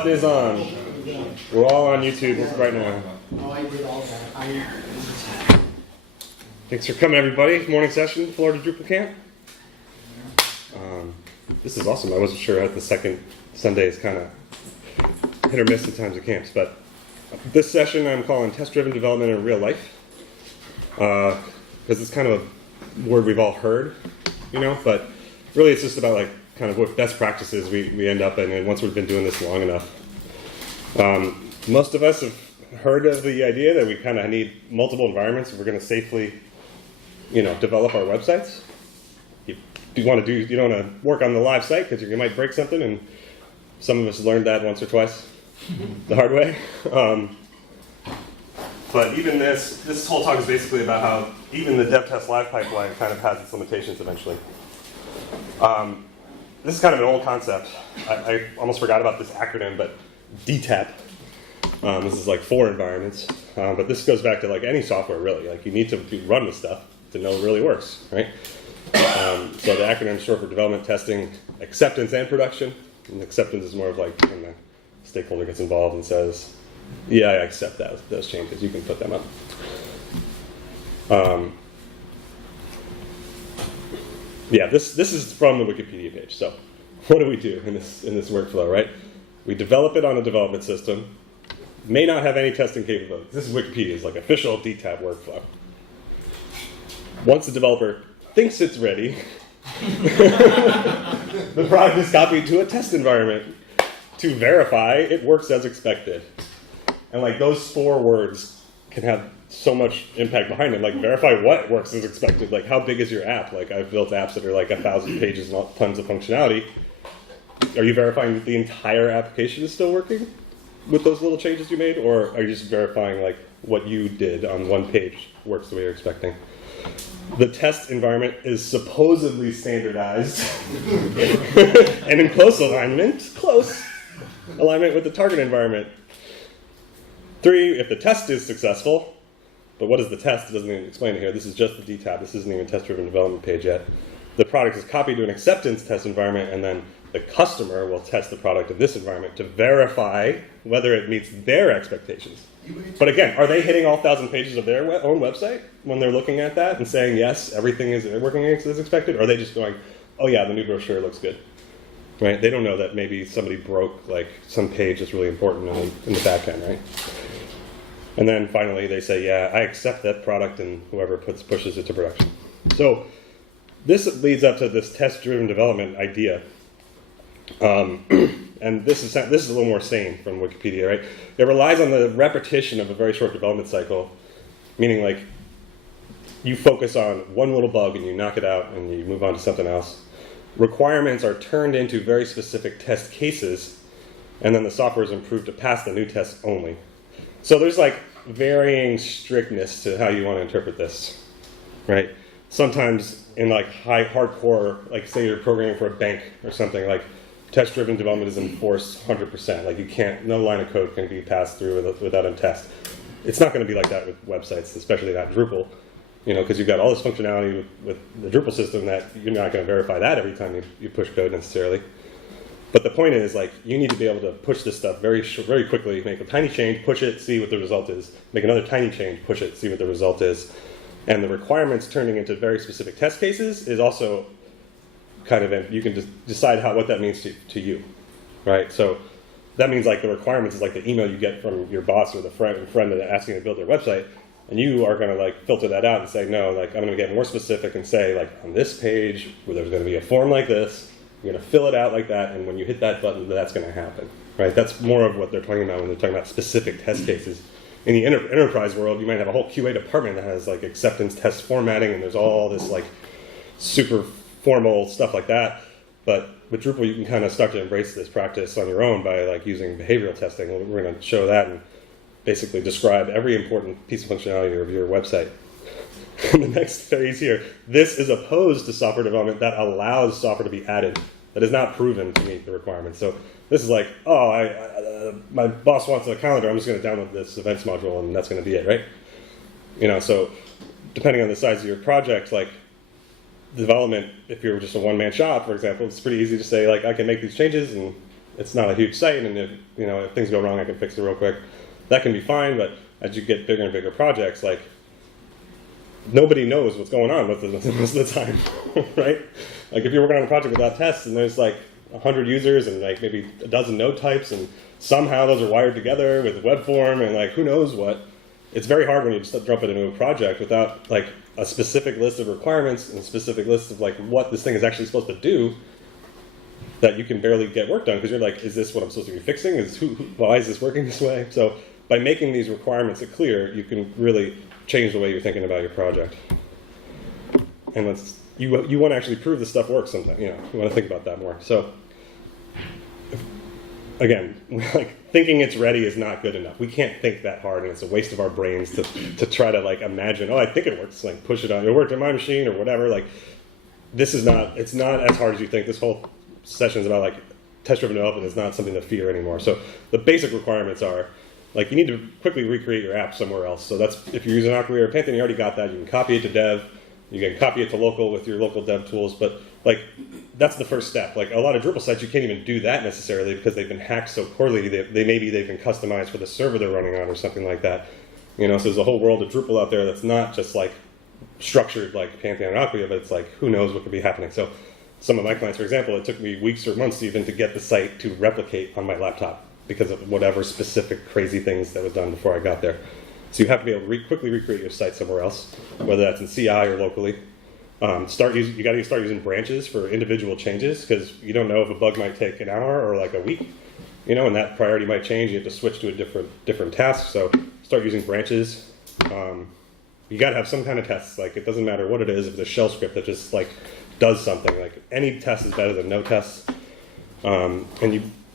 It is on. We're all on YouTube right now. Oh, I did all that. Thanks for coming, everybody. Morning session, Florida Drupalcamp. This is awesome. I wasn't sure how the second Sunday is kind of hit or miss at times at camps, but this session I'm calling test-driven development in real life, because it's kind of a word we've all heard, you know, but really it's just about like kind of what best practices we end up in, and once we've been doing this long enough. Most of us have heard of the idea that we kind of need multiple environments if we're going to safely, you know, develop our websites. You don't want to work on the live site because you might break something, and some of us learned that once or twice the hard way. But even this whole talk is basically about how even the dev test live pipeline kind of has its limitations eventually. This is kind of an old concept. I almost forgot about this acronym, but DTAP. This is like 4 environments, but this goes back to like any software really. Like you need to run the stuff to know it really works, right? So the acronym is short for development, testing, acceptance, and production. And acceptance is more of like when the stakeholder gets involved and says, "Yeah, I accept those changes. You can put them up." Yeah, this is from the Wikipedia page. So what do we do in this workflow, right? We develop it on a development system. May not have any testing capabilities. This is Wikipedia's like official DTAP workflow. Once the developer thinks it's ready, the product is copied to a test environment to verify it works as expected. And like those 4 words can have so much impact behind it. Like verify what works as expected. Like how big is your app? Like I've built apps that are like 1,000 pages and tons of functionality. Are you verifying that the entire application is still working with those little changes you made? Or are you just verifying like what you did on one page works the way you're expecting? The test environment is supposedly standardized and in close alignment with the target environment. 3, if the test is successful, but what is the test? It doesn't even explain it here. This is just the DTAP. This isn't even test-driven development page yet. The product is copied to an acceptance test environment, and then the customer will test the product in this environment to verify whether it meets their expectations. But again, are they hitting all 1,000 pages of their own website when they're looking at that and saying, yes, everything is working as expected? Or are they just going, oh yeah, the new brochure looks good? Right? They don't know that maybe somebody broke like some page that's really important in the back end, right? And then finally they say, yeah, I accept that product, and whoever pushes it to production. So this leads up to this test-driven development idea. And this is a little more sane from Wikipedia, right? It relies on the repetition of a very short development cycle, meaning like you focus on one little bug and you knock it out and you move on to something else. Requirements are turned into very specific test cases, and then the software is improved to pass the new tests only. So there's like varying strictness to how you want to interpret this, right? Sometimes in like hardcore, like say you're programming for a bank or something, like test-driven development is enforced 100%. Like you can't, no line of code can be passed through without a test. It's not going to be like that with websites, especially not Drupal, you know, because you've got all this functionality with the Drupal system that you're not going to verify that every time you push code necessarily. But the point is, like, you need to be able to push this stuff very quickly, make a tiny change, push it, see what the result is, make another tiny change, push it, see what the result is. And the requirements turning into very specific test cases is also kind of, you can just decide what that means to you, right? So that means like the requirements is like the email you get from your boss or the friend that asking you to build their website, and you are going to like filter that out and say, no, like I'm going to get more specific and say like on this page where there's going to be a form like this, you're going to fill it out like that, and when you hit that button, that's going to happen, right? That's more of what they're talking about when they're talking about specific test cases. In the enterprise world, you might have a whole QA department that has like acceptance test formatting, and there's all this like super formal stuff like that. But with Drupal, you can kind of start to embrace this practice on your own by like using behavioral testing. We're going to show that and basically describe every important piece of functionality of your website. The next phase here, this is opposed to software development that allows software to be added that is not proven to meet the requirements. So this is like, oh, my boss wants a calendar, I'm just going to download this events module and that's going to be it, right? You know, so depending on the size of your project, like development, if you're just a one-man shop, for example, it's pretty easy to say, like, I can make these changes and it's not a huge site, and if things go wrong, I can fix it real quick. That can be fine, but as you get bigger and bigger projects, like, nobody knows what's going on most of the time, right? Like, if you're working on a project without tests, and there's like 100 users and like maybe a dozen node types, and somehow those are wired together with web form and like who knows what, it's very hard when you just drop it into a project without like a specific list of requirements and a specific list of like what this thing is actually supposed to do, that you can barely get work done because you're like, is this what I'm supposed to be fixing? Why is this working this way? So by making these requirements clear, you can really change the way you're thinking about your project. And you want to actually prove this stuff works sometimes. You want to think about that more. So again, like, thinking it's ready is not good enough. We can't think that hard, and it's a waste of our brains to try to like imagine, oh, I think it works, like push it on, it worked on my machine or whatever. Like, it's not as hard as you think. This whole session is about like test-driven development is not something to fear anymore. So the basic requirements are, like, you need to quickly recreate your app somewhere else. So that's, if you're using Acquia or Pantheon, you already got that. You can copy it to dev. You can copy it to local with your local dev tools. But like, that's the first step. Like, a lot of Drupal sites, you can't even do that necessarily because they've been hacked so poorly. Maybe they've been customized for the server they're running on or something like that. So there's a whole world of Drupal out there that's not just like structured like Pantheon or Acquia, but it's like, who knows what could be happening. So some of my clients, for example, it took me weeks or months even to get the site to replicate on my laptop because of whatever specific crazy things that was done before I got there. So you have to be able to quickly recreate your site somewhere else, whether that's in CI or locally. You got to start using branches for individual changes because you don't know if a bug might take an hour or like a week, and that priority might change. You have to switch to a different task. So start using branches. You got to have some kind of tests. Like, it doesn't matter what it is. If it's a shell script that just like does something, like any test is better than no tests. And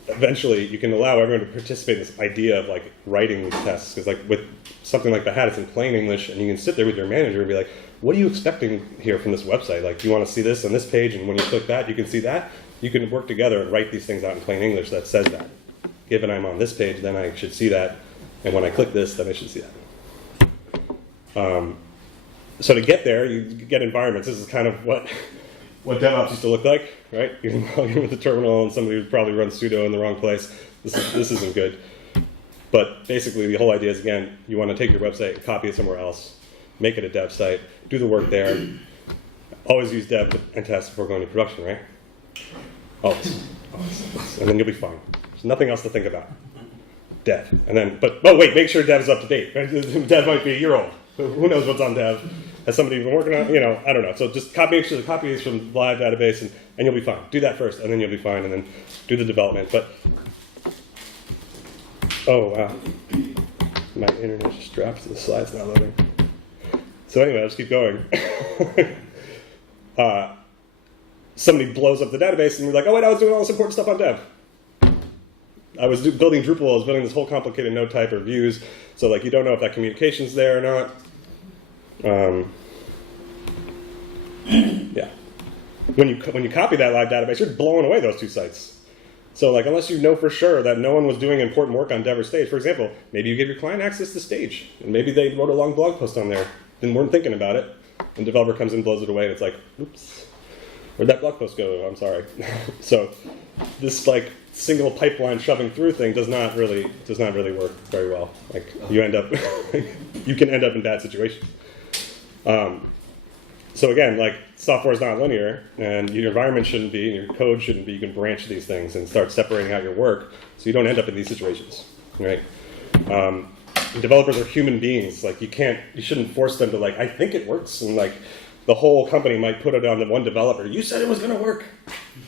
eventually you can allow everyone to participate in this idea of like writing these tests, because like with something like Behat, it's in plain English, and you can sit there with your manager and be like, what are you expecting here from this website? Like, do you want to see this on this page, and when you click that, you can see that? You can work together and write these things out in plain English that says that. Given I'm on this page, then I should see that, and when I click this, then I should see that. So to get there, you get environments. This is kind of what DevOps used to look like, right? You can log in with the terminal, and somebody would probably run sudo in the wrong place. This isn't good. But basically, the whole idea is, again, you want to take your website, copy it somewhere else, make it a dev site, do the work there. Always use dev and test before going to production, right? Always. And then you'll be fine. There's nothing else to think about. Dev. And then, but wait, make sure dev is up to date. Right? Dev might be a year old. Who knows what's on dev? Has somebody been working on it? I don't know. So just make sure the copy is from the live database, and you'll be fine. Do that first, and then you'll be fine, and then do the development. But, oh, wow. My internet just dropped, so the slide's not loading. So anyway, I'll just keep going. Somebody blows up the database, and we're like, oh, wait, I was doing all this important stuff on dev. I was building Drupal. I was building this whole complicated node type or views. So like, you don't know if that communication's there or not. Yeah. When you copy that live database, you're blowing away those two sites. So like, unless you know for sure that no one was doing important work on dev or stage, for example, maybe you give your client access to stage, and maybe they wrote a long blog post on there and weren't thinking about it, and the developer comes in, blows it away, and it's like, oops, where'd that blog post go? I'm sorry. So this like single pipeline shoving through thing does not really work very well. Like, you end up you can end up in bad situations. So again, like, software is not linear, and your environment shouldn't be, and your code shouldn't be. You can branch these things and start separating out your work so you don't end up in these situations, right? Developers are human beings. Like, you shouldn't force them to like, I think it works, and like, the whole company might put it on the one developer. You said it was going to work,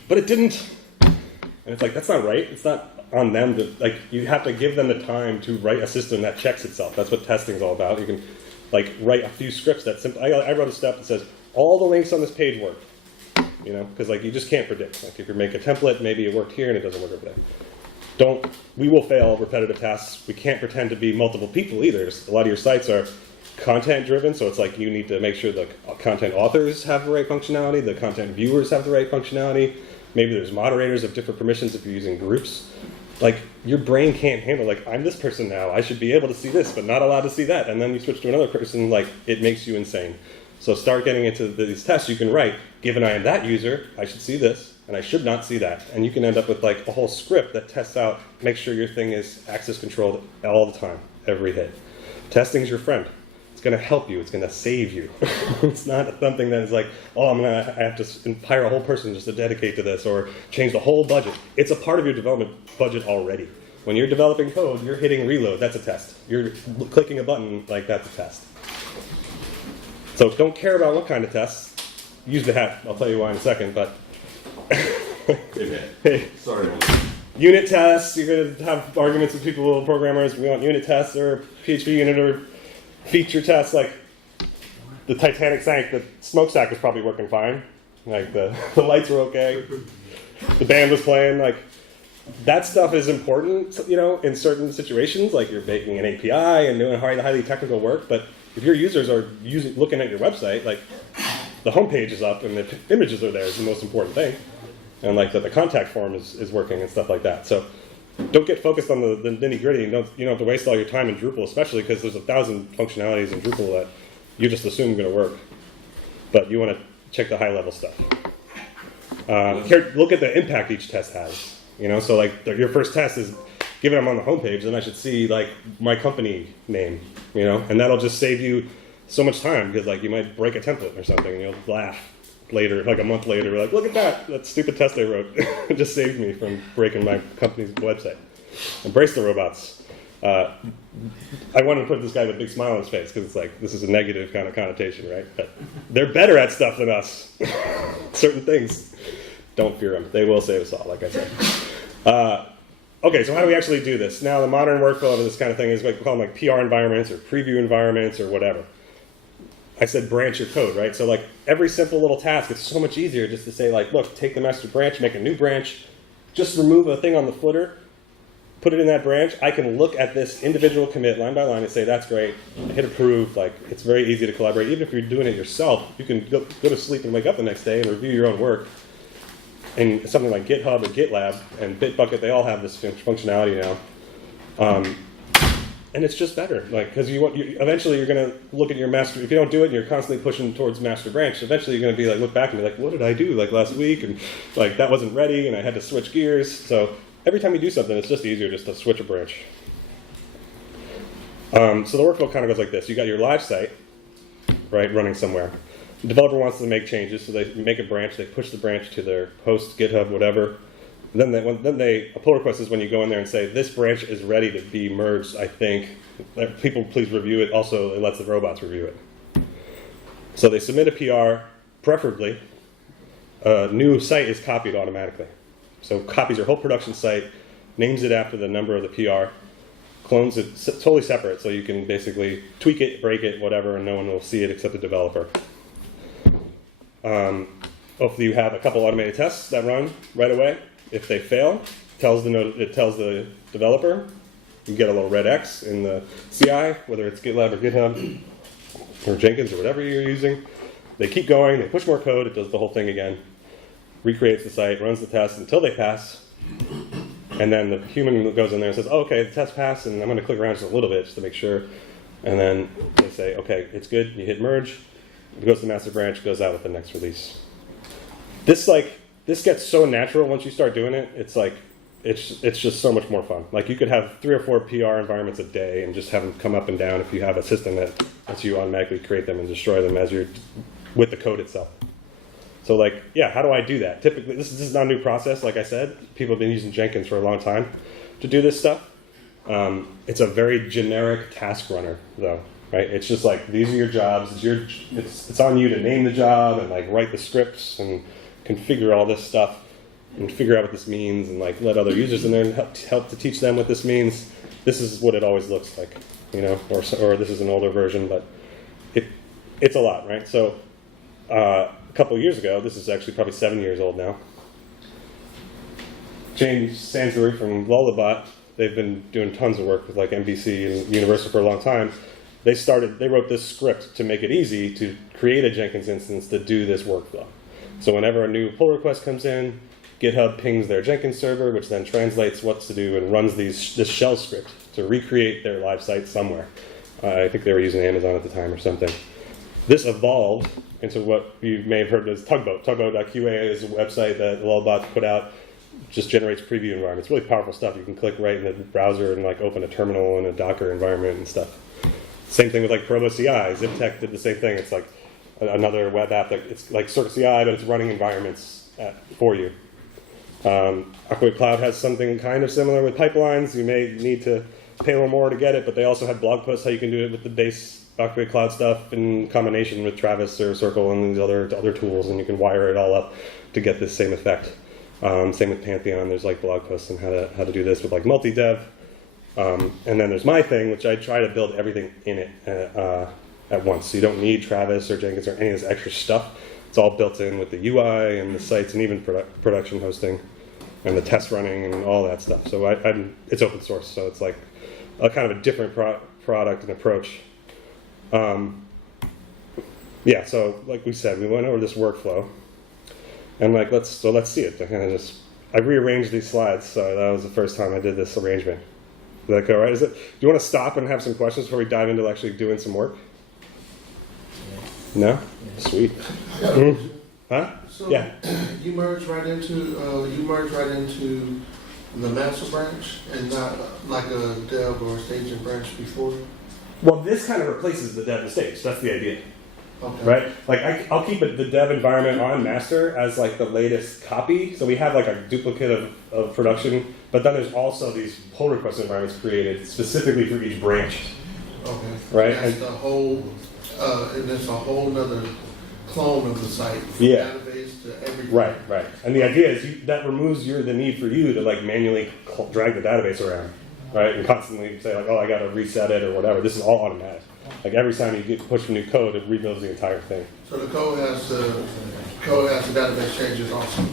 but it didn't. And it's like, that's not right. It's not on them to, like, you have to give them the time to write a system that checks itself. That's what testing is all about. You can like write a few scripts that I wrote a step that says all the links on this page work, because like, you just can't predict. Like, if you make a template, maybe it worked here and it doesn't work over there. We will fail repetitive tasks. We can't pretend to be multiple people either. A lot of your sites are content driven, so it's like, you need to make sure the content authors have the right functionality, the content viewers have the right functionality. Maybe there's moderators of different permissions if you're using groups. Like, your brain can't handle, like, I'm this person now, I should be able to see this, but not allowed to see that. And then you switch to another person, like, it makes you insane. So start getting into these tests. You can write, given I am that user, I should see this. and I should not see that. And you can end up with like a whole script that tests out, make sure your thing is access controlled all the time, every hit. Testing's your friend. It's going to help you. It's going to save you. It's not something that is like, oh, I have to hire a whole person just to dedicate to this or change the whole budget. It's a part of your development budget already. When you're developing code, you're hitting reload. That's a test. You're clicking a button, like that's a test. So don't care about what kind of tests. Use Behat. I'll tell you why in a second, but Hey, sorry. unit tests, you're going to have arguments with people, programmers, we want unit tests or PHP unit or feature tests. Like the Titanic sank, the smokestack was probably working fine. Like the lights were okay. The band was playing. Like that stuff is important, you know, in certain situations, like you're making an API and doing highly technical work. But if your users are looking at your website, like the homepage is up and the images are there is the most important thing. And like that the contact form is working and stuff like that. So don't get focused on the nitty gritty. You don't have to waste all your time in Drupal, especially because there's 1,000 functionalities in Drupal that you just assume are going to work. But you want to check the high level stuff. Here, look at the impact each test has. You know, so like your first test is given I'm on the homepage, then I should see like my company name. You know, and that'll just save you so much time because like you might break a template or something and you'll laugh later, like a month later, like look at that stupid test I wrote. It just saved me from breaking my company's website. Embrace the robots. I wanted to put this guy with a big smile on his face because it's like this is a negative kind of connotation, right? But they're better at stuff than us. Certain things. Don't fear them. They will save us all, like I said. Okay, so how do we actually do this? Now the modern workflow of this kind of thing is what we call them like PR environments or preview environments or whatever. I said branch your code, right? So like every simple little task, it's so much easier just to say like, look, take the master branch, make a new branch, just remove a thing on the footer, put it in that branch. I can look at this individual commit line by line and say, that's great, hit approve. Like it's very easy to collaborate. Even if you're doing it yourself, you can go to sleep and wake up the next day and review your own work. And something like GitHub or GitLab and Bitbucket, they all have this functionality now. And it's just better, like, because eventually you're going to look at your master. If you don't do it, and you're constantly pushing towards master branch. Eventually, you're going to be like, look back and be like, what did I do like last week? And like that wasn't ready, and I had to switch gears. So every time you do something, it's just easier just to switch a branch. So the workflow kind of goes like this: you got your live site, right, running somewhere. The developer wants to make changes, so they make a branch. They push the branch to their host, GitHub, whatever. A pull request is when you go in there and say, this branch is ready to be merged, I think. People please review it. Also, it lets the robots review it. So they submit a PR, preferably. A new site is copied automatically. So copies your whole production site, names it after the number of the PR, clones it totally separate, so you can basically tweak it, break it, whatever, and no one will see it except the developer. Hopefully you have a couple automated tests that run right away. If they fail, it tells the developer. You get a little red X in the CI, whether it's GitLab or GitHub or Jenkins or whatever you're using. They keep going, they push more code, it does the whole thing again, recreates the site, runs the test until they pass, and then the human goes in there and says, oh, okay, the test passed, and I'm going to click around just a little bit just to make sure. And then they say, okay, it's good, you hit merge, it goes to the master branch, goes out with the next release. This gets so natural once you start doing it. It's like it's just so much more fun. Like you could have 3 or 4 PR environments a day and just have them come up and down if you have a system that lets you automatically create them and destroy them as you're with the code itself. So like, yeah, how do I do that? Typically, this is not a new process. Like I said, people have been using Jenkins for a long time to do this stuff. It's a very generic task runner, though. Right? It's just like these are your jobs. It's on you to name the job and like write the scripts and configure all this stuff and figure out what this means and like let other users in there and help to teach them what this means. This is what it always looks like, you know, or this is an older version, but it's a lot, right? So a couple of years ago, this is actually probably 7 years old now. James Sansbury from Lullabot, they've been doing tons of work with like NBC and Universal for a long time. They wrote this script to make it easy to create a Jenkins instance to do this workflow. So whenever a new pull request comes in, GitHub pings their Jenkins server, which then translates what to do and runs this shell script to recreate their live site somewhere. I think they were using Amazon at the time or something. This evolved into what you may have heard as Tugboat. Tugboat.qa is a website that Lullabot put out, just generates preview environments. Really powerful stuff. You can click right in the browser and like open a terminal in a Docker environment and stuff. Same thing with like Promo CI. ZipTech did the same thing. It's like another web app that it's like Circle CI, but it's running environments for you. Aqua Cloud has something kind of similar with pipelines. You may need to pay a little more to get it, but they also have blog posts how you can do it with the base Aqua Cloud stuff in combination with Travis or Circle and these other tools, and you can wire it all up to get this same effect. Same with Pantheon. There's like blog posts on how to do this with like multi-dev. And then there's my thing, which I try to build everything in it at once. So you don't need Travis or Jenkins or any of this extra stuff. It's all built in with the UI and the sites and even production hosting and the test running and all that stuff. So it's open source, so it's like a kind of a different product and approach. Yeah, so like we said, we went over this workflow, and like let's see it. I rearranged these slides, so that was the first time I did this arrangement. Did that go right? Do you want to stop and have some questions before we dive into actually doing some work? No? Sweet. Huh? So yeah. You merge right into the master branch and not like a dev or staging branch before. Well, this kind of replaces the dev and stage. That's the idea. Okay. Right? Like I'll keep the dev environment on master as like the latest copy. So we have like a duplicate of production, but then there's also these pull request environments created specifically for each branch. Okay. Right? And that's and there's a whole nother clone of the site from Yeah. database to everything. Right. And the idea is that removes the need for you to like manually drag the database around, right? And constantly say like, oh, I got to reset it or whatever. This is all automatic. Like every time you push new code, it rebuilds the entire thing. So the code has the database changes also.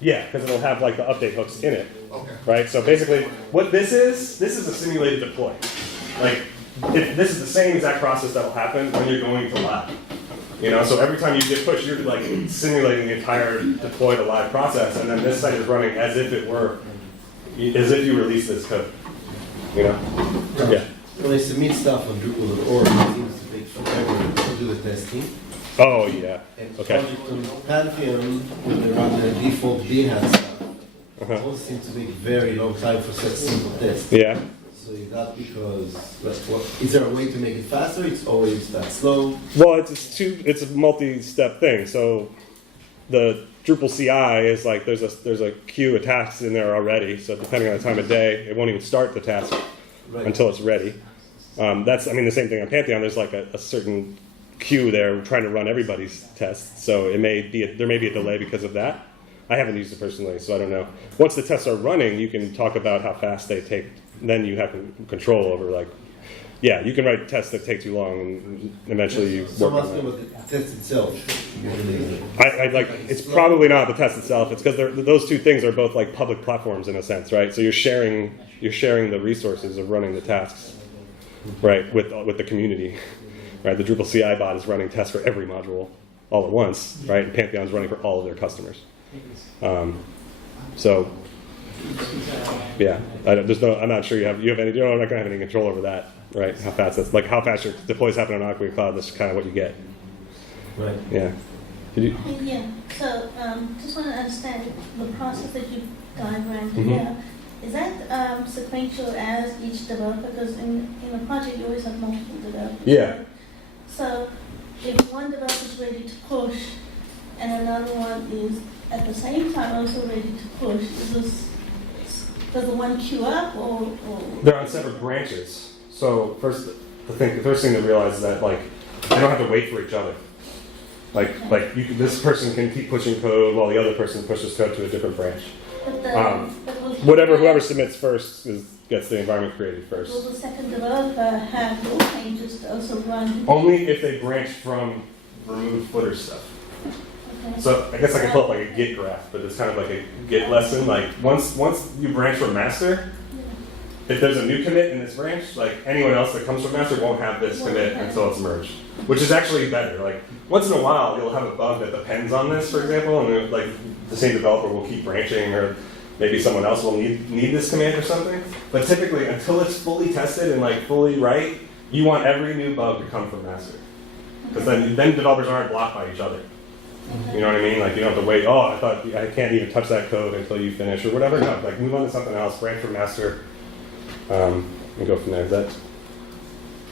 Yeah, because it'll have like the update hooks in it. Okay. Right. So basically, what this is a simulated deploy. Like this is the same exact process that will happen when you're going to live. You know, so every time you get pushed, you're like simulating the entire deploy to live process, and then this site is running as if you release this code. You know? Right. Yeah. When I submit stuff on Drupal.org, it seems to take forever to do the testing. Oh yeah. And Okay. project on Pantheon, when they run the default Behat stuff, Uh-huh. it also seems to take very long time for such simple tests. Yeah. So is that because, is there a way to make it faster? It's always that slow? Well, it's a multi-step thing. So the Drupal CI is like there's a queue of tasks in there already. So depending on the time of day, it won't even start the task until it's ready. The same thing on Pantheon. There's like a certain queue there trying to run everybody's tests. So there may be a delay because of that. I haven't used it personally, so I don't know. Once the tests are running, you can talk about how fast they take. Then you have control over you can write tests that take too long, and eventually you So work what's on about the test itself? it's probably not the test itself. It's because those two things are both like public platforms in a sense, right? So you're sharing the resources of running the tasks, right, with the community, right? The Drupal CI bot is running tests for every module all at once, right? And Pantheon's running for all of their customers. Yeah, I'm not sure you have any. You're not going to have any control over that, right? How fast your deploys happen on Aqua Cloud. That's kind of what you get. Right. Yeah. Yeah. So just want to understand the process that you diagrammed Mm-hmm. here. Is that sequential as each developer? Because in a project you always have multiple developers. Yeah. Right? So if one developer is ready to push and another one is at the same time also ready to push, does the one queue up or? They're on separate branches. So the first thing to realize is that like they don't have to wait for each other. This person can keep pushing code while the other person pushes code to a different branch. Whoever submits first gets the environment created first. Will the second developer have your changes to also run? Only if they branch from removed footer stuff. Okay. So I guess I can pull up like a Git graph, but it's kind of like a Git lesson. Like once you branch from master, if there's a new commit in this branch, like anyone else that comes from master won't have this commit until it's merged, which is actually better. Like once in a while, you'll have a bug that depends on this, for example, and then, like the same developer will keep branching, or maybe someone else will need this commit or something. But typically, until it's fully tested and like fully right, you want every new bug to come from master. Because then developers aren't blocked by each other. You know what I mean? Like you don't have to wait, oh, I thought I can't even touch that code until you finish or whatever. No, like move on to something else, branch from master, and go from there. Does that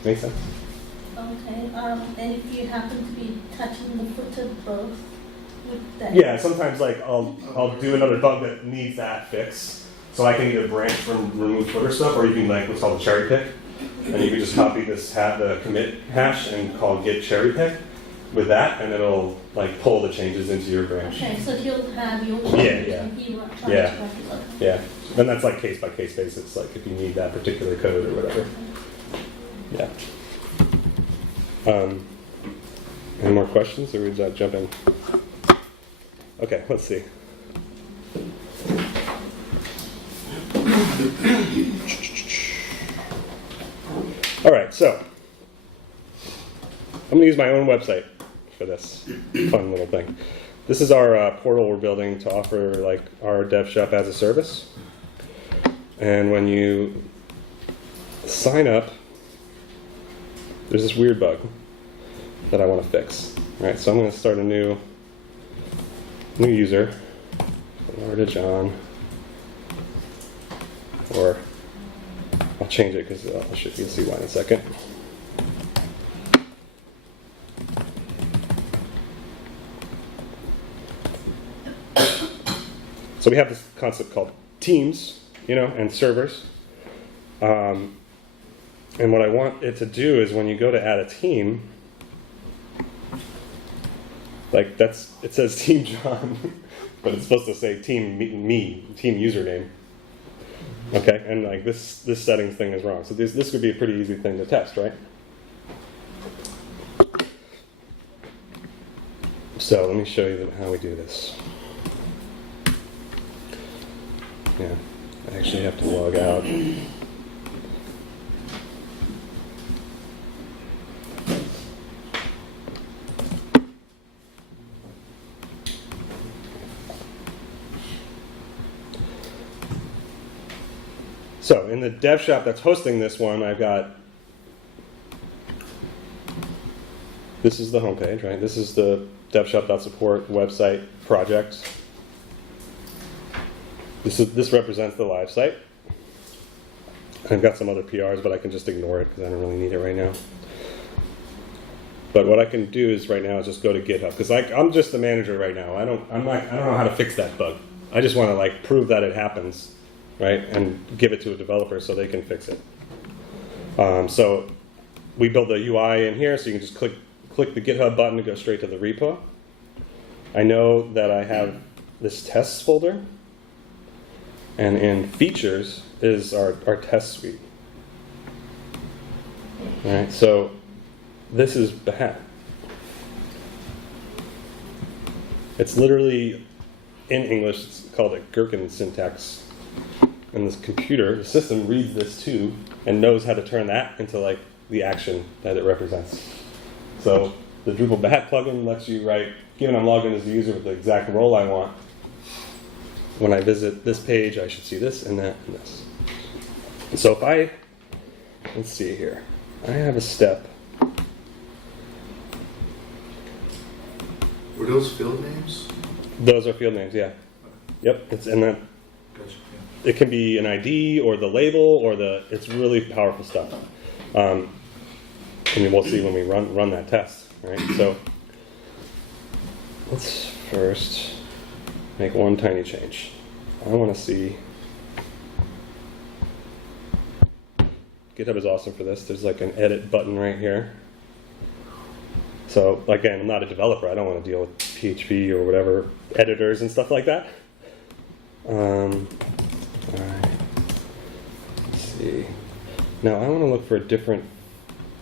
make sense? Okay, and if you happen to be touching the footer both with that. Yeah, sometimes like I'll do another bug that needs that fix. So I can either branch from remove footer stuff, or you can like what's called a cherry pick. And you can just copy the commit hash and call git cherry pick with that, and it'll like pull the changes into your branch. Okay, so he'll have your Yeah, changes yeah. and he will try Yeah. to replicate. Yeah, and that's like case by case basis, like if you need that particular code or whatever. Yeah. Any more questions, or we just jump in? Okay, let's see. All right, so I'm going to use my own website for this fun little thing. This is our portal we're building to offer like our DevShop as a service. And when you sign up, there's this weird bug that I want to fix. All right, so I'm going to start a new user. Over to Jon. Or I'll change it because you'll see why in a second. So we have this concept called teams, and servers. And what I want it to do is when you go to add a team, like it says Team Jon, but it's supposed to say Team me, Team username. Okay, and like this settings thing is wrong. So this would be a pretty easy thing to test, right? So let me show you how we do this. Yeah, I actually have to log out. So in the DevShop that's hosting this one, I've got, this is the homepage, right? This is the DevShop.support website project. This represents the live site. I've got some other PRs, but I can just ignore it because I don't really need it right now. But what I can do is right now is just go to GitHub because I'm just the manager right now. I don't know how to fix that bug. I just want to like prove that it happens, right, and give it to a developer so they can fix it. So we build the UI in here, so you can just click the GitHub button to go straight to the repo. I know that I have this tests folder. And in features is our test suite. All right, so this is Behat. It's literally in English, it's called a gherkin syntax. And this computer, the system reads this too and knows how to turn that into like the action that it represents. So the Drupal Behat plugin lets you write, given I'm logged in as a user with the exact role I want, when I visit this page, I should see this and that and this. And so if let's see here. I have a step. Were those field names? Those are field names, yeah. Yep, and that Gotcha. it can be an ID or the label or it's really powerful stuff. And we'll see when we run that test, right? So let's first make one tiny change. I want to see. GitHub is awesome for this. There's like an edit button right here. So again, I'm not a developer. I don't want to deal with PHP or whatever editors and stuff like that. All right. Let's see. Now I want to look for a different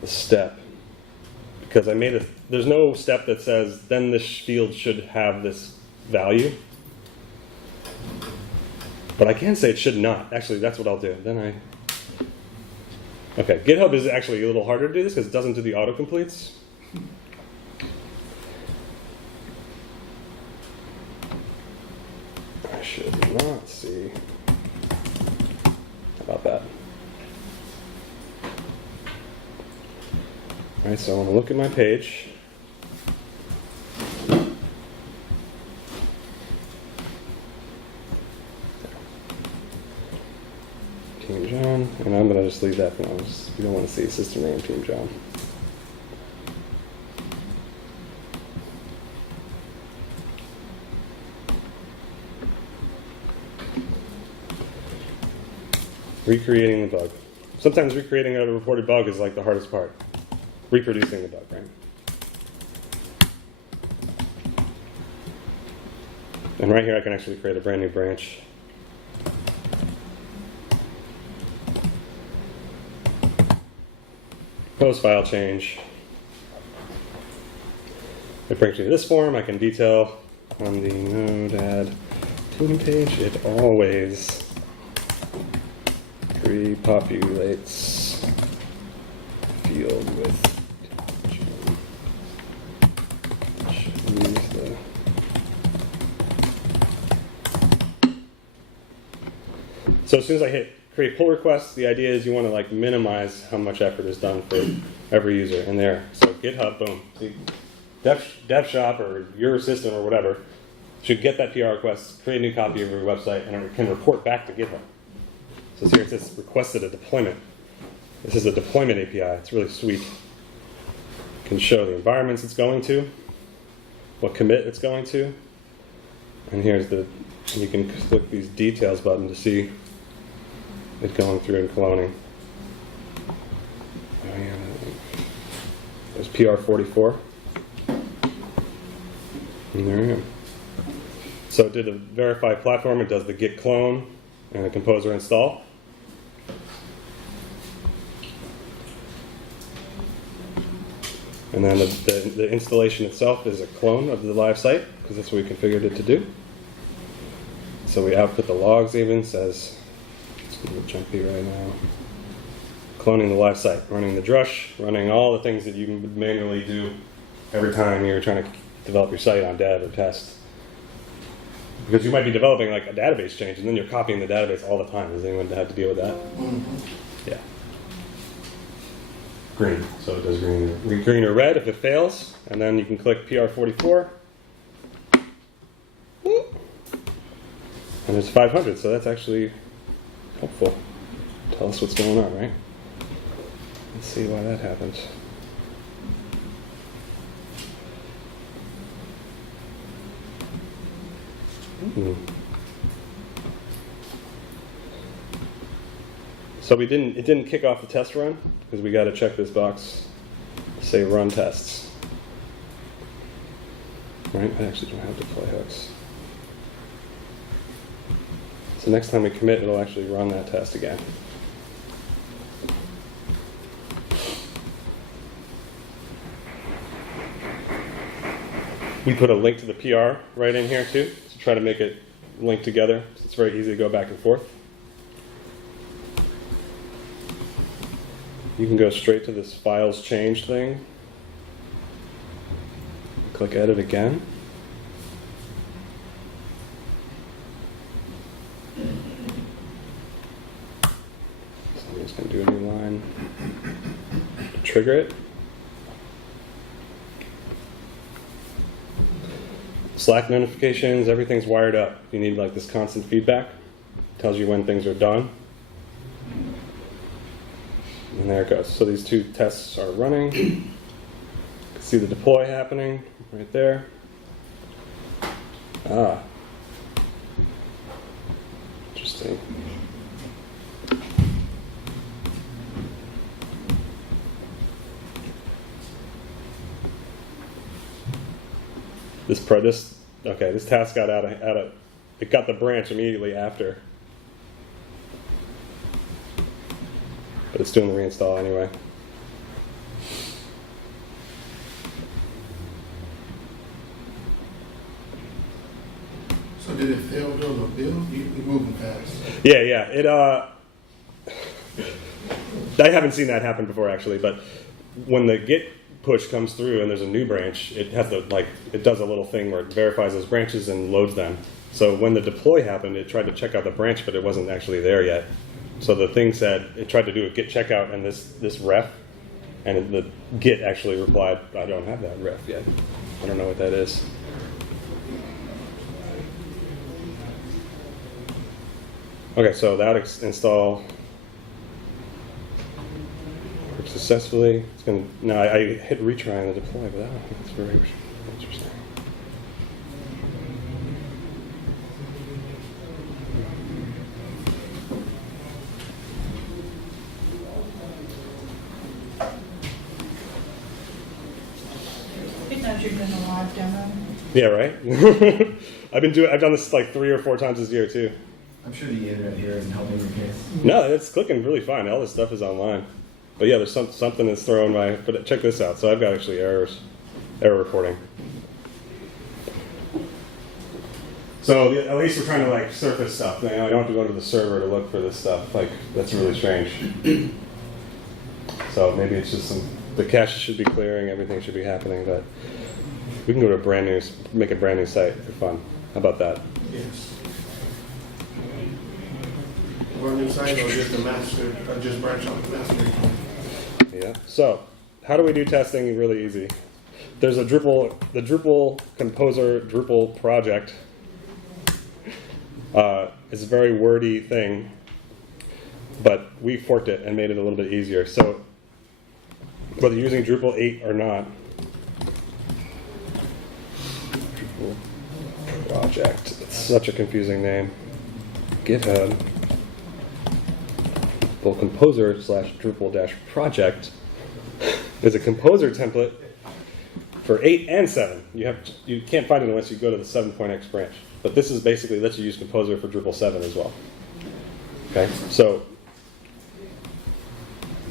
step because there's no step that says then this field should have this value. But I can say it should not. Actually, that's what I'll do. Okay, GitHub is actually a little harder to do this because it doesn't do the autocompletes. I should not see. How about that? All right, so I want to look at my page. John, but I'll just leave that for now. We don't want to see system name Team John. Recreating the bug. Sometimes recreating a reported bug is like the hardest part. Reproducing the bug, right? And right here I can actually create a brand new branch. Post file change. It brings me to this form. I can detail on the node add team page. It always repopulates field with So as soon as I hit create pull requests, the idea is you want to like minimize how much effort is done for every user in there. So GitHub, boom. See, DevShop or your system or whatever should get that PR request, create a new copy of your website, and it can report back to GitHub. So here it says requested a deployment. This is a deployment API. It's really sweet. You can show the environments it's going to, what commit it's going to, and here's the, you can click these details button to see it going through and cloning. Oh yeah, there's PR44. And there I am. So it did a verify platform. It does the git clone and the composer install. And then the installation itself is a clone of the live site, because that's what we configured it to do. So we output the logs even, says, it's a little jumpy right now. Cloning the live site, running the drush, running all the things that you can manually do every time you're trying to develop your site on dev or test. Because you might be developing like a database change and then you're copying the database all the time. Does anyone have to deal with that? Mm-hmm. Yeah. Green. So it does green or red if it fails. And then you can click PR44. And it's 500, so that's actually helpful. Tell us what's going on, right? Let's see why that happens. So it didn't kick off the test run because we got to check this box, say run tests. Right? I actually don't have deploy hooks. So next time we commit, it'll actually run that test again. We put a link to the PR right in here too, to try to make it link together. So it's very easy to go back and forth. You can go straight to this files change thing. Click edit again. So I'm just going to do a new line to trigger it. Slack notifications, everything's wired up. You need like this constant feedback. It tells you when things are done. And there it goes. So these two tests are running. You can see the deploy happening right there. Ah. Interesting. This task got out of it got the branch immediately after. But it's doing the reinstall anyway. So did it fail during the build? You're moving fast. Yeah. It I haven't seen that happen before actually, but when the git push comes through and there's a new branch, it has to it does a little thing where it verifies those branches and loads them. So when the deploy happened, it tried to check out the branch, but it wasn't actually there yet. So the thing said it tried to do a git checkout and this ref, and the git actually replied, I don't have that ref yet. I don't know what that is. Okay, so that install successfully. It's going to, no, I hit retry on the deploy, but I don't think it's very interesting. I think that you're doing a live demo. Yeah, right? I've done this like 3 or 4 times this year too. I'm sure the internet here isn't helping your case. No, it's clicking really fine. All this stuff is online. But yeah, there's something that's throwing my, but check this out. So I've got actually error reporting. So at least we're trying to like surface stuff. You know, I don't have to go to the server to look for this stuff. Like, that's really strange. So maybe it's just the cache should be clearing, everything should be happening, but we can go to make a brand new site for fun. How about that? Yes. Or a new site or just a master, or just branch off the master. Yeah. So, how do we do testing really easy? There's the Drupal Composer Drupal project. It's a very wordy thing, but we forked it and made it a little bit easier. So, whether you're using Drupal 8 or not, Drupal project. It's such a confusing name. GitHub. Drupal Composer / Drupal -project is a composer template for 8 and 7. You can't find it unless you go to the 7.x branch. But this is basically lets you use Composer for Drupal 7 as well. Okay, so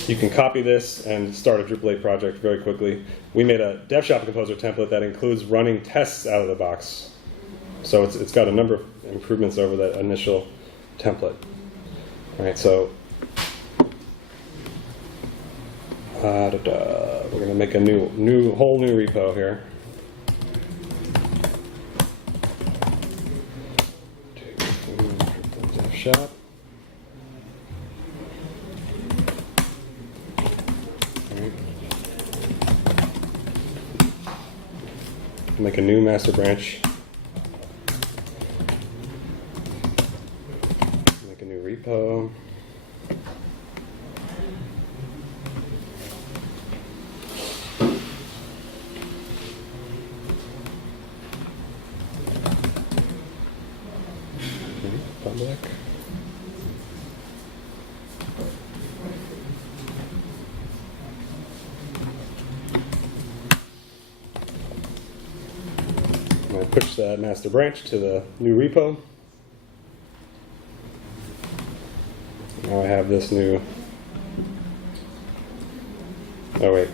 you can copy this and start a Drupal 8 project very quickly. We made a DevShop Composer template that includes running tests out of the box. So it's got a number of improvements over that initial template. All right, so we're going to make a whole new repo here. DevShop. Make a new master branch. Make a new repo. Public. I'm going to push that master branch to the new repo. Now I have this new. Oh wait,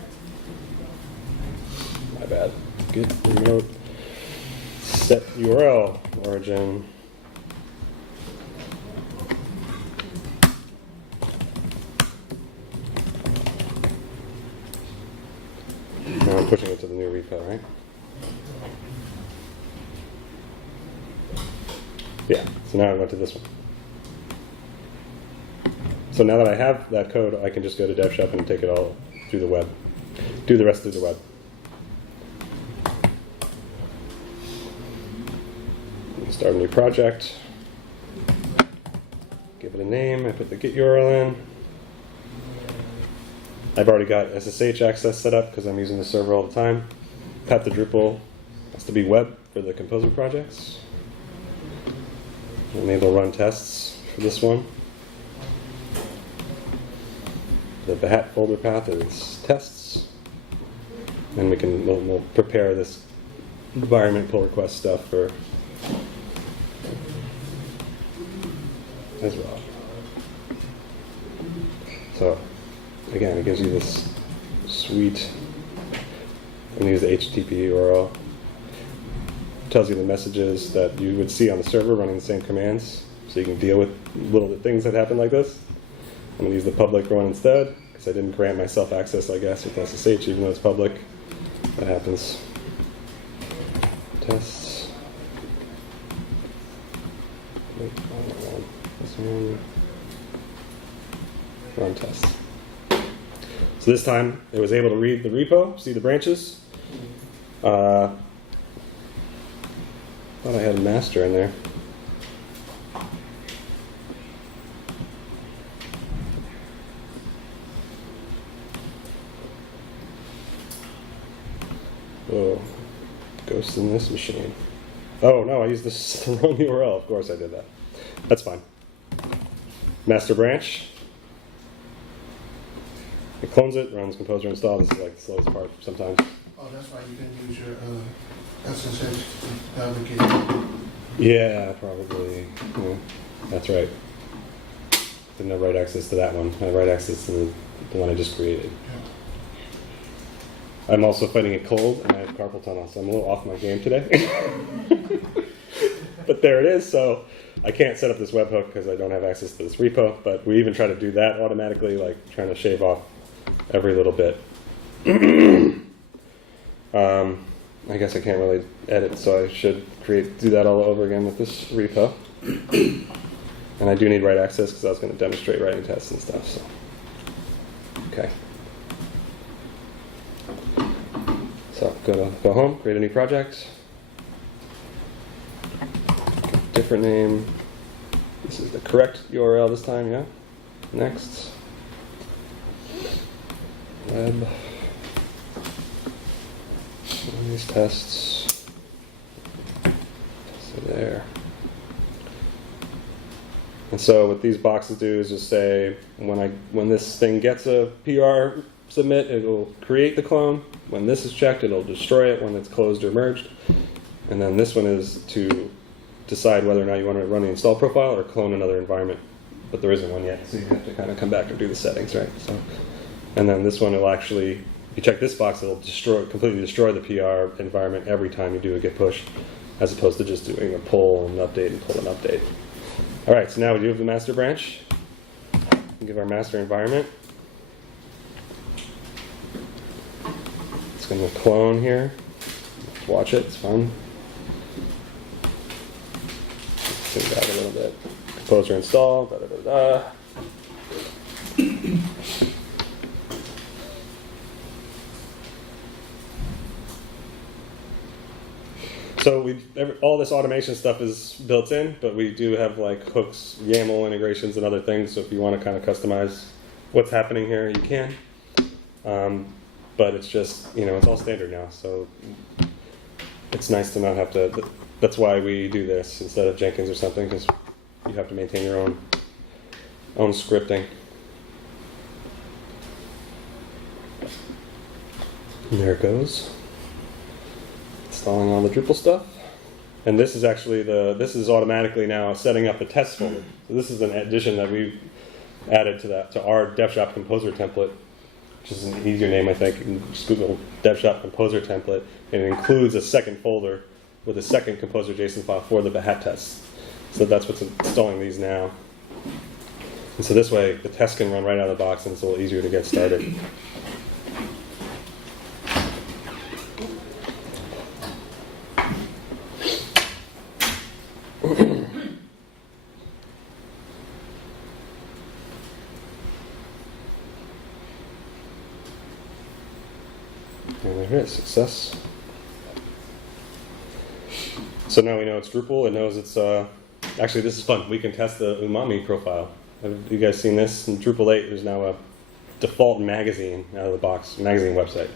my bad. Git remote set URL origin. Now I'm pushing it to the new repo, right? Yeah, so now I went to this one. So now that I have that code, I can just go to DevShop and take it all through the web. Do the rest through the web. Start a new project. Give it a name. I put the Git URL in. I've already got SSH access set up because I'm using the server all the time. Path to Drupal has to be web for the Composer projects. Enable run tests for this one. The Behat folder path is tests. And we'll prepare this environment pull request stuff for as well. So again, it gives you this sweet, I'm going to use the HTTP URL. It tells you the messages that you would see on the server running the same commands, so you can deal with little things that happen like this. I'm going to use the public one instead, because I didn't grant myself access, I guess, with SSH, even though it's public. That happens. Tests. Wait, this one. Run tests. So this time, it was able to read the repo, see the branches. Thought I had a master in there. Oh, ghost in this machine. Oh no, I used this the wrong URL. Of course I did that. That's fine. Master branch. It clones it, runs composer install. This is like the slowest part sometimes. Oh, that's why you didn't use your SSH to navigate. Yeah, probably. Yeah, that's right. Didn't have right access to that one. I have right access to the one I just created. I'm also fighting a cold, and I have carpal tunnel, so I'm a little off my game today. But there it is. So I can't set up this webhook because I don't have access to this repo. But we even try to do that automatically, like trying to shave off every little bit. I guess I can't really edit, so I should do that all over again with this repo. And I do need write access because I was going to demonstrate writing tests and stuff. So, okay. So go home, create a new project. Different name. This is the correct URL this time, yeah? Next. Web. These tests. So there. And so what these boxes do is just say when this thing gets a PR submit, it'll create the clone. When this is checked, it'll destroy it when it's closed or merged. And then this one is to decide whether or not you want to run the install profile or clone another environment. But there isn't one yet, so you have to kind of come back and do the settings, right? So, and then this one will actually, if you check this box, it'll completely destroy the PR environment every time you do a git push, as opposed to just doing a pull and update and pull and update. All right, so now we do have the master branch. We give our master environment. It's going to clone here. Let's watch it, it's fun. Zoom back a little bit. Composer install, da da da da. So all this automation stuff is built in, but we do have like hooks, YAML integrations, and other things. So if you want to kind of customize what's happening here, you can. But it's just, it's all standard now. So it's nice to not have to. That's why we do this instead of Jenkins or something, because you have to maintain your own scripting. And there it goes. Installing all the Drupal stuff. And this is actually this is automatically now setting up the test folder. So this is an addition that we've added to our DevShop Composer Template, which is an easier name, I think. You can just Google DevShop Composer Template, and it includes a second folder with a second Composer JSON file for the Behat Tests. So that's what's installing these now. And so this way, the test can run right out of the box, and it's a little easier to get started. And there it is, success. So now we know it's Drupal. It knows it's, actually this is fun. We can test the Umami profile. Have you guys seen this? In Drupal 8, there's now a default magazine out of the box, magazine website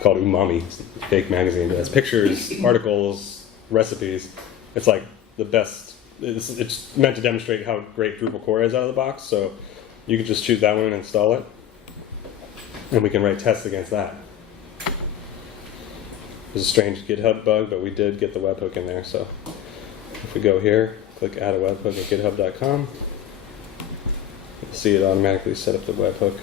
called Umami. It's a fake magazine. It has pictures, articles, recipes. It's like the best. It's meant to demonstrate how great Drupal core is out of the box. So you can just choose that one and install it. And we can write tests against that. There's a strange GitHub bug, but we did get the webhook in there. So if we go here, click add a webhook at github.com, you'll see it automatically set up the webhook.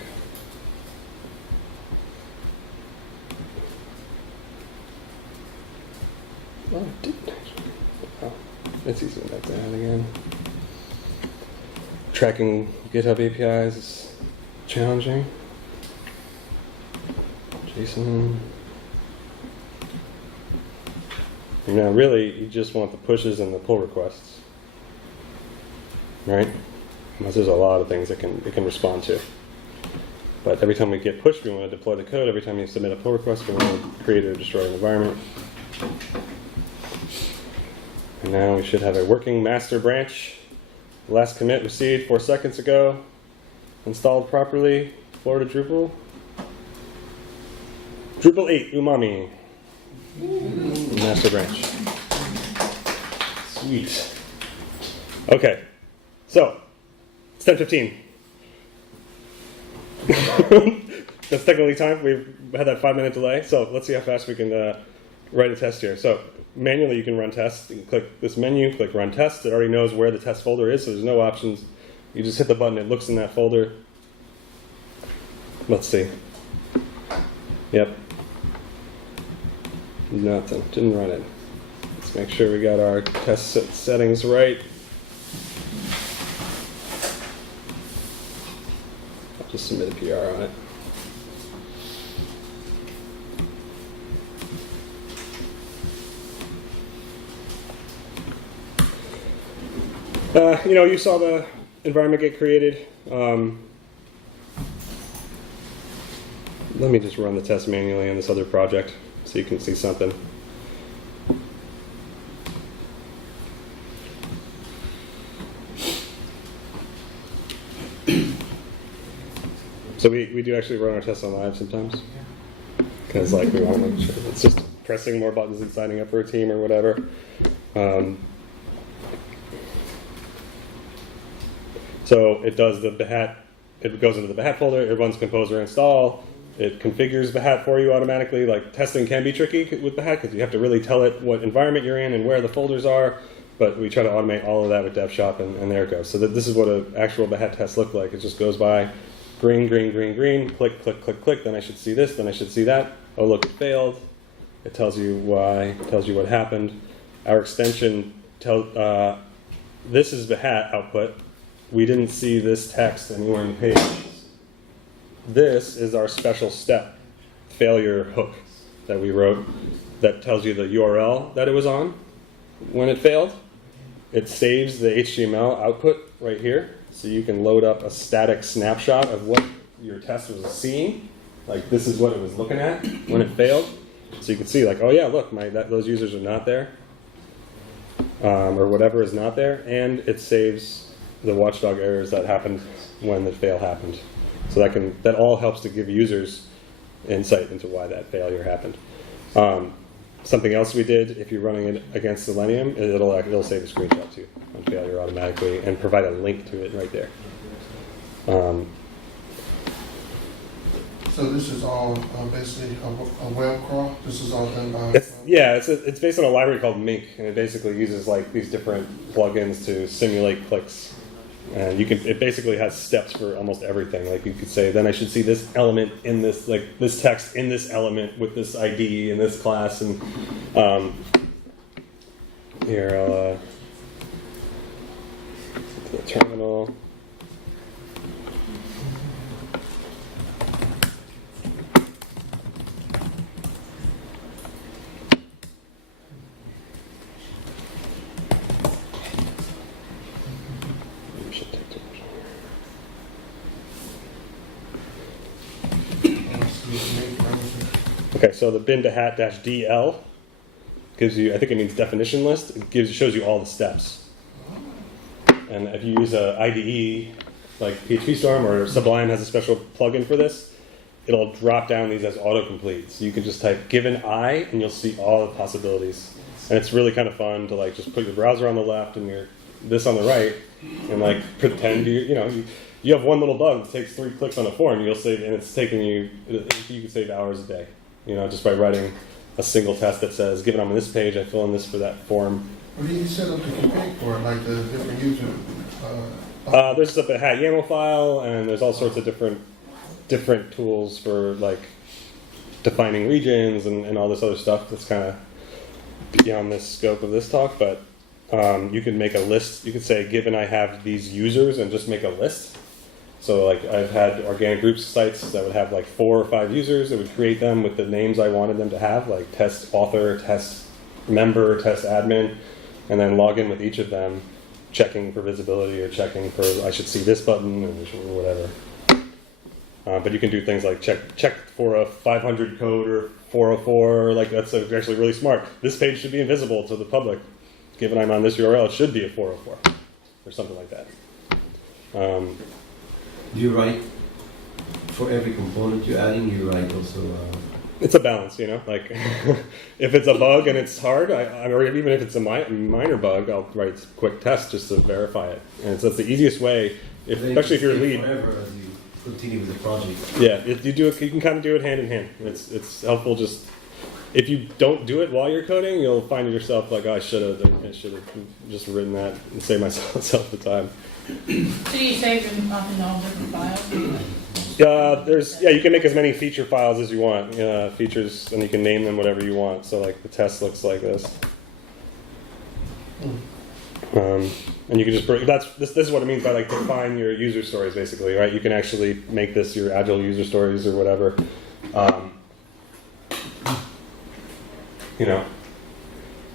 Oh, it didn't actually. Oh, it's easy to back to add again. Tracking GitHub APIs is challenging. JSON. Now, really, you just want the pushes and the pull requests, right? Unless there's a lot of things it can respond to. But every time we get pushed, we want to deploy the code. Every time you submit a pull request, we want to create or destroy an environment. And now we should have a working master branch. Last commit received 4 seconds ago. Installed properly. Florida Drupal. Drupal 8, Umami. Master branch. Sweet. Okay, so it's 10:15. That's technically time. We've had that 5-minute delay, so let's see how fast we can write a test here. So manually, you can run tests. You can click this menu, click Run Test. It already knows where the test folder is, so there's no options. You just hit the button. It looks in that folder. Let's see. Yep. Nothing. Didn't run it. Let's make sure we got our test settings right. I'll just submit a PR on it. You saw the environment get created. Let me just run the test manually on this other project so you can see something. So we do actually run our tests on live sometimes. Because we want to make sure it's just pressing more buttons and signing up for a team or whatever. So it does the Behat, it goes into the Behat folder, it runs Composer install, it configures Behat for you automatically. Like testing can be tricky with Behat because you have to really tell it what environment you're in and where the folders are, but we try to automate all of that with DevShop and there it goes. So this is what an actual Behat test looked like. It just goes by green, green, green, green, click, click, click, click, then I should see this, then I should see that. Oh look, it failed. It tells you why, it tells you what happened. Our extension this is Behat output. We didn't see this text anywhere in the page. This is our special step failure hook that we wrote that tells you the URL that it was on when it failed. It saves the HTML output right here, so you can load up a static snapshot of what your test was seeing. Like this is what it was looking at when it failed. So you can see like, oh yeah, look, those users are not there, or whatever is not there, and it saves the watchdog errors that happened when the fail happened. So that all helps to give users insight into why that failure happened. Something else we did, if you're running it against Selenium, it'll save a screenshot too on failure automatically and provide a link to it right there. So this is all basically a web crawl? This is all done by... It's based on a library called Mink, and it basically uses like these different plugins to simulate clicks. And it basically has steps for almost everything. Like you could say, then I should see this element in this, like this text in this element with this ID in this class. And here, I'll to the terminal. Okay, so the bin Behat -DL gives you, I think it means definition list. It shows you all the steps. And if you use a IDE like PHP Storm or Sublime has a special plugin for this, it'll drop down these as autocomplete. So you can just type given I and you'll see all the possibilities. And it's really kind of fun to like just put your browser on the left and this on the right and like pretend you have one little bug that takes 3 clicks on a form, you'll save, and it's taking you can save hours a day, just by writing a single test that says, given I'm on this page, I fill in this for that form. What do you set up the config for, like the different user? There's a Behat YAML file, and there's all sorts of different tools for like defining regions and all this other stuff that's kind of beyond the scope of this talk, but you can make a list. You could say, given I have these users, and just make a list. So like I've had organic groups sites that would have like 4 or 5 users. It would create them with the names I wanted them to have, like test author, test member, test admin, and then log in with each of them, checking for visibility or checking for I should see this button or whatever. But you can do things like check for a 500 code or 404. Like that's actually really smart. This page should be invisible to the public. Given I'm on this URL, it should be a 404 or something like that. Do you write for every component you're adding? You write also it's a balance, you know. Like, if it's a bug and it's hard, or even if it's a minor bug, I'll write a quick test just to verify it. And so it's the easiest way, especially if you're a lead. Forever as you continue with the project. Yeah, if you do it, you can kind of do it hand in hand. It's helpful. Just if you don't do it while you're coding, you'll find yourself like, oh, I should have just written that and save myself the time. So do you save them up in all different files? You can make as many feature files as you want, features, and you can name them whatever you want. So like the test looks like this, and you can just bring. This is what it means by like define your user stories, basically, right? You can actually make this your agile user stories or whatever,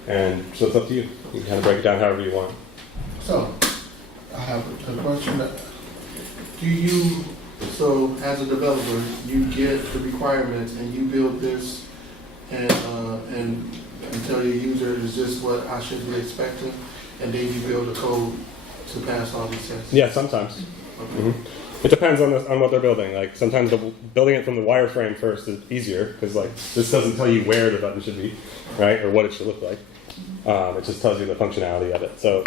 and so it's up to you. You can kind of break it down however you want. So, I have a question. So as a developer, you get the requirements and you build this and tell your user, is this what I should be expecting? And then you build a code to pass all these tests? Yeah, sometimes. Okay. Mm-hmm. It depends on what they're building. Like sometimes building it from the wireframe first is easier because like this doesn't tell you where the button should be, right, or what it should look like. It just tells you the functionality of it. So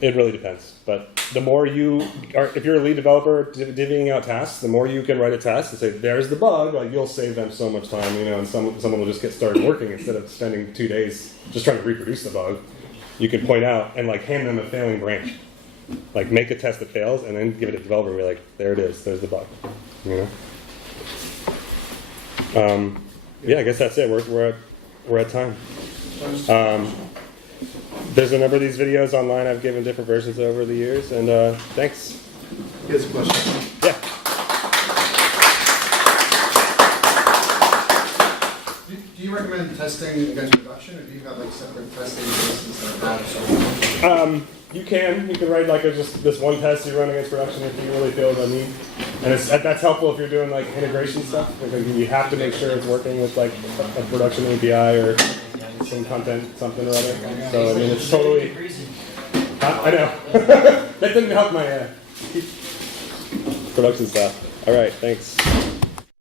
it really depends. But the more you are, if you're a lead developer divvying out tasks, the more you can write a test and say, "There's the bug." Like you'll save them so much time, and someone will just get started working instead of spending 2 days just trying to reproduce the bug. You can point out and like hand them a failing branch. Like make a test that fails and then give it to the developer and be like, there it is, there's the bug. Yeah, I guess that's it. We're at time. There's a number of these videos online. I've given different versions over the years, and thanks. Here's a question. Yeah. Do you recommend testing against production, or do you have like separate testing cases that have You can write like just this one test you run against production if you really feel the need, and that's helpful if you're doing like integration stuff because you have to make sure it's working with like a production API or some content something or other. So I mean it's totally. I know that didn't help my production stuff. All right, thanks.